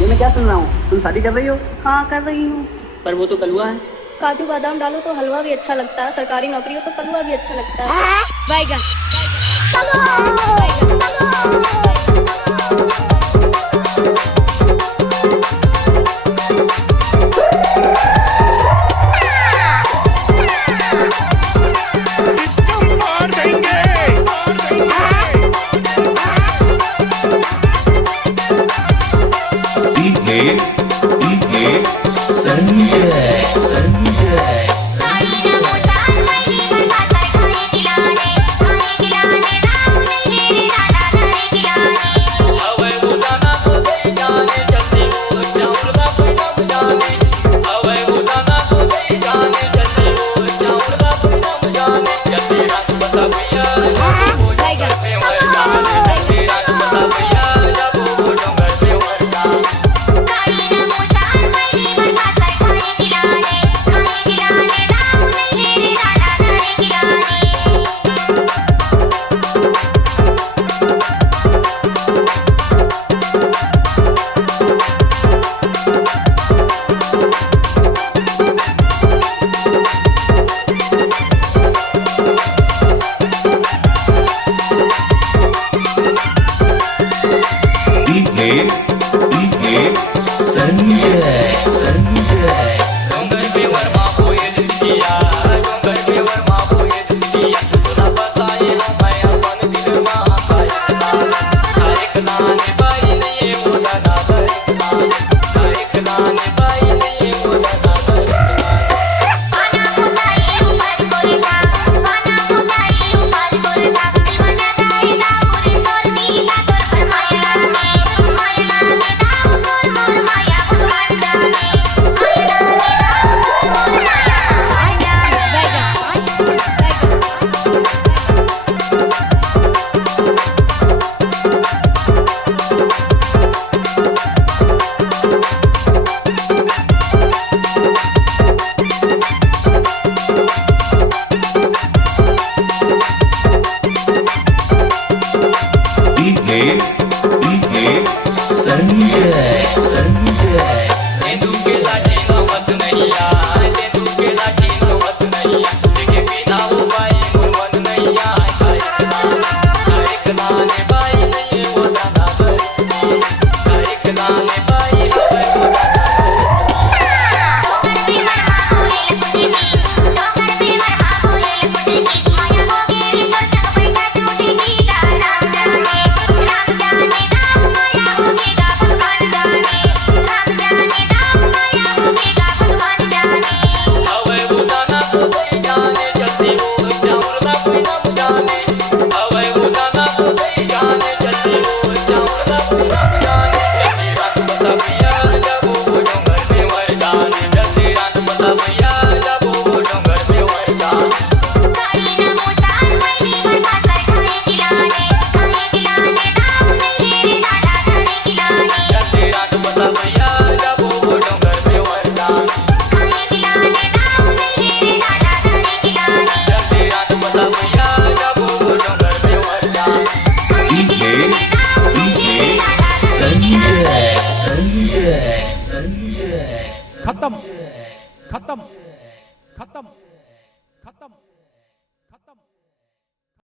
ये मैं क्या सुन रहा हूँ, तुम शादी कर रही हो? हाँ कर रही हूँ। पर वो तो कलुआ है। काजू बादाम डालो तो हलवा भी अच्छा लगता है, सरकारी नौकरी हो तो कलवा भी अच्छा लगता है। बैगन संजय संजय संजय संजय संजय संजय खत्म खत्म खत्म।